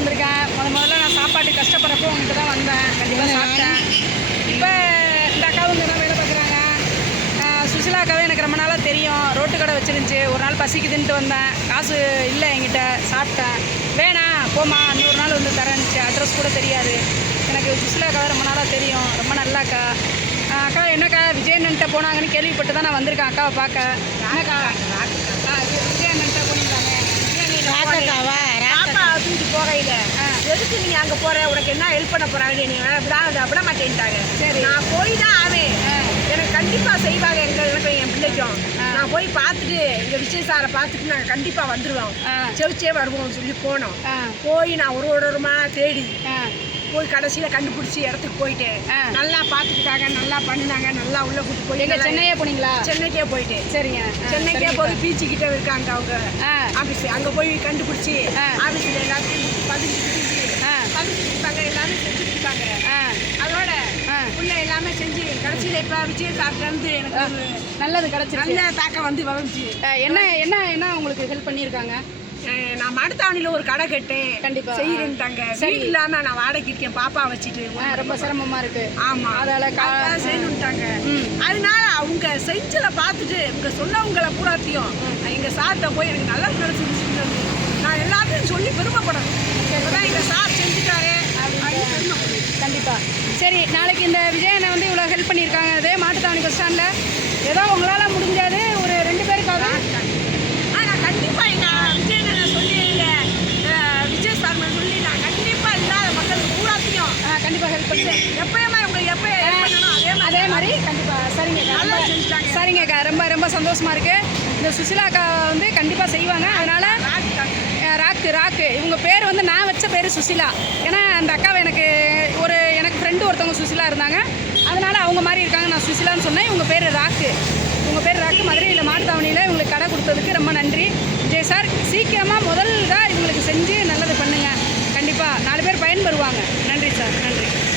வந்திருக்கேன். முதல்ல நான் சாப்பாட்டு கஷ்டப்படுறப்போ உங்கள்கிட்ட தான் வந்தேன். கண்டிப்பாக சாப்பிட்டேன். இப்போ இந்த அக்காவும் இங்கே தான் வேலை பார்க்குறாங்க. சுசிலா அக்காவே எனக்கு ரொம்ப நாளாக தெரியும். ரோட்டு கடை வச்சிருந்துச்சு. ஒரு நாள் பசிக்குதுன்ட்டு வந்தேன். காசு இல்லை என்கிட்ட, சாப்பிட்டேன். வேணாம் போமா, இன்னொரு நாள் வந்து தரேன்னுச்சு. அட்ரஸ் கூட தெரியாது எனக்கு. சுசிலா அக்காவை ரொம்ப நாளாக தெரியும். ரொம்ப நல்லா அக்கா. அக்கா என்னக்கா விஜயண்ணன்ட்ட போனாங்கன்னு கேள்விப்பட்டு தான் நான் வந்திருக்கேன் அக்காவை பார்க்க. என்னக்கா விஜயண்ணன்ட்ட போனீங்களாங்க? பாப்பா தூக்கிட்டு போகையில எதுக்கு நீ அங்க போற, உனக்கு என்ன ஹெல்ப் பண்ண போறாங்க, நீ விட மாட்டேன்ட்டாங்க. சரி, நான் போய் தான் ஆவேன். எனக்கு கண்டிப்பா செய்வாங்க. எனக்கு என் பிள்ளைக்கும் நான் போய் பார்த்துட்டு எங்க விஜய் சாரை பார்த்துட்டு நாங்கள் கண்டிப்பா வந்துடுவோம், செவிச்சே வருவோம்னு சொல்லி போனோம். போய் நான் ஒரு இடமா தேடி போய் கடைசியில் கண்டுபிடிச்சி இடத்துக்கு போயிட்டேன். நல்லா பார்த்துக்கிட்டாங்க, நல்லா பண்ணினாங்க, நல்லா உள்ள கூட்டு போய். சென்னையே போனீங்களா? சென்னைக்கே போயிட்டேன். சரிங்க. சென்னைக்கே போய் பீச்சுக்கிட்ட இருக்காங்க அவங்க ஆஃபீஸ். அங்கே போய் கண்டுபிடிச்சி ஆஃபீஸில் எல்லாத்தையும் பதிஞ்சுருப்பாங்க, எல்லாமே செஞ்சுருப்பாங்க. அதோட உள்ள எல்லாமே செஞ்சு கடைசியில் இப்போ விஜய் சாப்பிட்டு எனக்கு நல்லது கிடச்சி நல்ல தாக்கம் வந்து வந்துச்சு. என்ன என்ன என்ன உங்களுக்கு ஹெல்ப் பண்ணியிருக்காங்க? நான் மடுத்தாவணியில் ஒரு கடை கட்டேன், கண்டிப்பா செய்யறேன்ட்டாங்க. வீடு இல்லாம நான் வாடகை இருக்கேன், பாப்பா வச்சுட்டு ரொம்ப சிரமமா இருக்கு. ஆமா, அதால செய்யணுட்டாங்க. அதனால அவங்க செஞ்சதை பார்த்துட்டு இவங்க சொன்னவங்களை பூராத்தையும் எங்க சார்கிட்ட போய் எனக்கு நல்லா கிடைச்சிருச்சு. நான் எல்லாத்தையும் சொல்லி பெருமைப்படணும். எங்க சார் செஞ்சுட்டாரு கண்டிப்பா. சரி, நாளைக்கு இந்த விஜயனை வந்து இவ்வளோ ஹெல்ப் பண்ணியிருக்காங்க. அதே மாட்டுத்தாவணி பஸ் ஸ்டாண்டில் ஏதோ உங்களால் முடிஞ்சது ஒரு 2 பேருக்காக நான் கண்டிப்பா எங்க விஜயனை சொல்லி விஜய் சார் சொல்லி நான் கண்டிப்பா இல்லாத மக்களுக்கு பூராத்தையும் கண்டிப்பாக ஹெல்ப் பண்ணி எப்பயுமே உங்களுக்கு எப்போ அதே மாதிரி கண்டிப்பாக. சரிங்கக்கா, ரொம்ப ரொம்ப சந்தோஷமா இருக்கு. இந்த சுசிலா அக்கா வந்து கண்டிப்பாக செய்வாங்க. அதனால ராக்கு இவங்க பேர் வந்து நான் வச்ச பேர் சுசிலா. ஏன்னா அந்த அக்காவை எனக்கு ஃப்ரெண்டு ஒருத்தவங்க சுசிலா இருந்தாங்க. அதனால அவங்க மாதிரி இருக்காங்க, நான் சுசிலான்னு சொன்னேன். இவங்க பேர் ராக்கு. மதுரையில் மாட்டுத்தாவணியில் இவங்களுக்கு கடை கொடுத்ததுக்கு ரொம்ப நன்றி விஜய் சார். சீக்கிரமாக முதல்ல இவங்களுக்கு செஞ்சு நல்ல